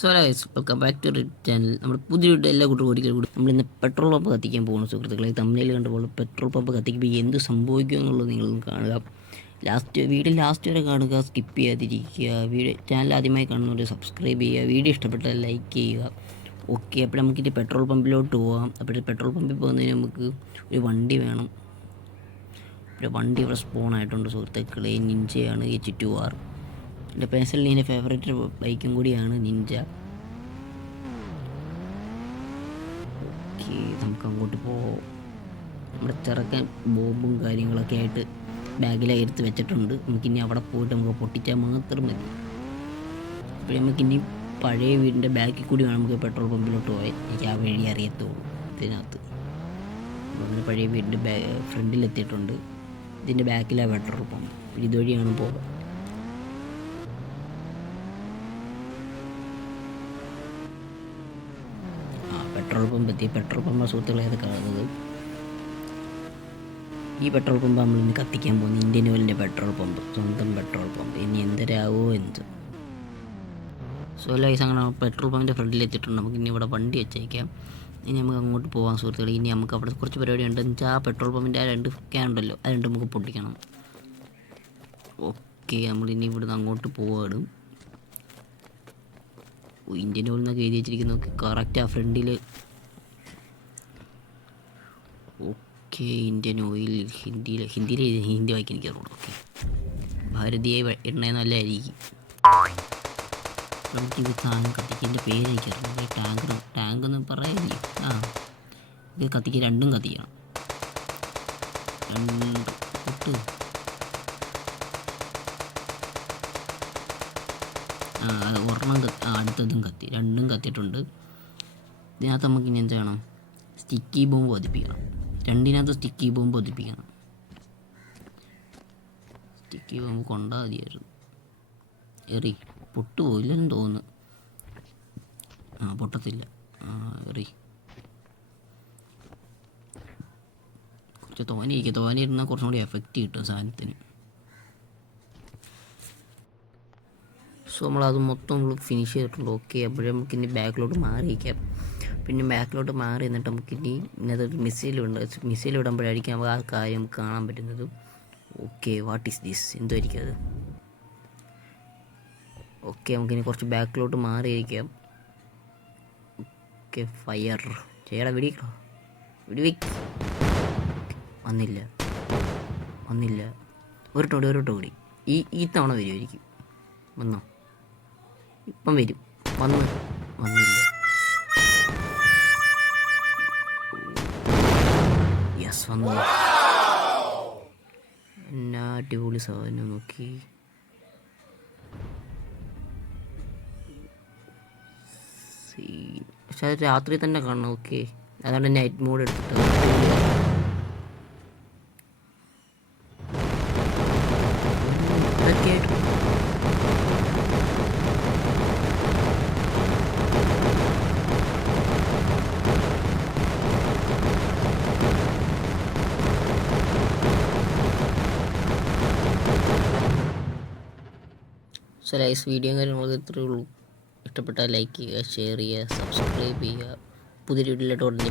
So guys welcome back to channel. നമ്മുടെ പുതിയ എല്ലാ കൂട്ടരും ഒരിക്കൽ കൂടി നമ്മളിന്ന് പെട്രോൾ പമ്പ് കത്തിക്കാൻ പോകുന്ന സുഹൃത്തുക്കളെ. തമ്മിൽ കണ്ടപ്പോൾ പെട്രോൾ പമ്പ് കത്തിക്കുമ്പോൾ എന്ത് സംഭവിക്കും എന്നുള്ളത് നിങ്ങൾ കാണുക. വീഡിയോ ലാസ്റ്റ് വരെ കാണുക, സ്കിപ്പ് ചെയ്യാതിരിക്കുക. ചാനൽ ആദ്യമായി കാണുന്നവർ സബ്സ്ക്രൈബ് ചെയ്യുക, വീഡിയോ ഇഷ്ടപ്പെട്ടാൽ ലൈക്ക് ചെയ്യുക. ഓക്കെ, അപ്പോൾ നമുക്കിനി പെട്രോൾ പമ്പിലോട്ട് പോകാം. അപ്പോൾ പെട്രോൾ പമ്പിൽ പോകുന്നതിന് നമുക്ക് ഒരു വണ്ടി വേണം. ഒരു വണ്ടി ഇവിടെ സ്പോൺ ആയിട്ടുണ്ട് സുഹൃത്തുക്കളെ. നിഞ്ചയാണ് H2R. എൻ്റെ പേഴ്സണലി എൻ്റെ ഫേവറേറ്റ് ബൈക്കും കൂടിയാണ് നിഞ്ച. ഓക്കെ, നമുക്ക് അങ്ങോട്ട് പോകാം. നമ്മുടെ ചെറുക്കൻ ബോംബും കാര്യങ്ങളൊക്കെ ആയിട്ട് ബാഗിലെടുത്ത് വെച്ചിട്ടുണ്ട്. നമുക്കിനി അവിടെ പോയിട്ട് നമുക്ക് പൊട്ടിച്ചാൽ മാത്രം മതി. അപ്പോൾ നമുക്കിനി പഴയ വീടിൻ്റെ ബാക്കിൽ കൂടി വേണം നമുക്ക് പെട്രോൾ പമ്പിലോട്ട് പോയി. എനിക്ക് ആ വഴി അറിയത്തുള്ളൂ ഇതിനകത്ത്. അങ്ങനെ പഴയ വീടിൻ്റെ ഫ്രണ്ടിലെത്തിയിട്ടുണ്ട്. ഇതിൻ്റെ ബാക്കിലാണ് പെട്രോൾ പമ്പ്. ഇതുവഴിയാണ് പോകുക. പെട്രോൾ പമ്പ് എത്തി. പെട്രോൾ പമ്പ് സുഹൃത്തുക്കളെ കാണുന്നത്. ഈ പെട്രോൾ പമ്പ് നമ്മൾ ഇന്ന് കത്തിക്കാൻ പോകുന്നത് ഇന്ത്യൻ ഓയിലിൻ്റെ പെട്രോൾ പമ്പ്, സ്വന്തം പെട്രോൾ പമ്പ്. ഇനി എന്തരാവോ എന്ത്. സോ ലൈസ് അങ്ങനെ പെട്രോൾ പമ്പിൻ്റെ ഫ്രണ്ടിൽ എത്തിയിട്ടുണ്ട്. നമുക്ക് ഇനി ഇവിടെ വണ്ടി വെച്ചേക്കാം. ഇനി നമുക്ക് അങ്ങോട്ട് പോകാം സുഹൃത്തുക്കളെ. ഇനി നമുക്ക് അവിടെ കുറച്ച് പരിപാടിയുണ്ട്. എന്ന് വെച്ചാൽ ആ പെട്രോൾ പമ്പിൻ്റെ ആ 2 ക്യാൻ ഉണ്ടല്ലോ, അത് 2 നമുക്ക് പൊട്ടിക്കണം. ഓക്കെ, നമ്മളിനി ഇവിടുന്ന് അങ്ങോട്ട് പോവാടും. ഇന്ത്യൻ ഓയിൽ എന്നൊക്കെ എഴുതി വെച്ചിരിക്കുന്ന കറക്റ്റ് ആ ഫ്രണ്ടിൽ. ഓക്കെ, ഇന്ത്യൻ ഓയിൽ ഹിന്ദി വായിക്കാൻ എനിക്കറിയുള്ളൂ. ഓക്കെ, ഭാരതീയ എണ്ണ നല്ലതായിരിക്കും. നമുക്കിത് സാധനം കത്തിക്കതിൻ്റെ പേര് എനിക്കറിയാം. ടാങ്ക് എന്ന് പറയാനില്ലേ. ഇത് കത്തിക്കുക, 2 കത്തിക്കണം. 2 ഒരെണ്ണം അടുത്തതും കത്തി, 2 കത്തിയിട്ടുണ്ട്. ഇതിനകത്ത് നമുക്ക് ഇനി എന്ത് വേണം? സ്റ്റിക്കി ബോംബ് പതിപ്പിക്കണം. 2 സ്റ്റിക്കി ബോംബ് പതിപ്പിക്കണം. സ്റ്റിക്കി ബോംബ് കൊണ്ടാൽ മതിയായിരുന്നു. എറി പൊട്ടുപോയില്ലെന്ന് തോന്നുന്നു. പൊട്ടത്തില്ല. എറി കുറച്ച് തോനെ ഇരുന്നാൽ കുറച്ചും കൂടി എഫക്റ്റ് കിട്ടും സാധനത്തിന്. സോ നമ്മളത് മൊത്തം ഫിനിഷ് ചെയ്തിട്ടുണ്ട്. ഓക്കെ, അപ്പോഴേ നമുക്കിനി ബാക്കിലോട്ട് മാറിയിരിക്കാം. പിന്നെ ബാക്കിലോട്ട് മാറി എന്നിട്ട് നമുക്കിനി ഇന്നതൊരു മിസൈൽ ഇടുമ്പോഴായിരിക്കും നമുക്ക് ആ കാര്യം കാണാൻ പറ്റുന്നത്. Okay, what is this? എന്തായിരിക്കും അത്? ഓക്കെ, നമുക്കിനി കുറച്ച് ബാക്കിലോട്ട് മാറിയിരിക്കാം. ഓക്കെ, ഫയർ ചെയ്യടാ, വെടിവെക്ക്. വന്നില്ല. ഒരു ടോടി ഈ തവണ വരുമായിരിക്കും. വന്നോ? ഇപ്പം വരും. വന്നില്ല. യെസ്, വന്നു. എന്നാ അടിപൊളി സാധനം. നോക്കി, പക്ഷെ അത് രാത്രി തന്നെ കാണണം. ഓക്കെ, അതുകൊണ്ട് നൈറ്റ് മോഡ് എടുത്തിട്ട് സോ ലൈസ് വീഡിയോ കാര്യങ്ങൾ ഇത്രയേ ഉള്ളൂ. ഇഷ്ടപ്പെട്ടാൽ ലൈക്ക് ചെയ്യുക, ഷെയർ ചെയ്യുക, സബ്സ്ക്രൈബ് ചെയ്യുക. പുതിയ വീഡിയോയിലോട്ട് ഉടനെ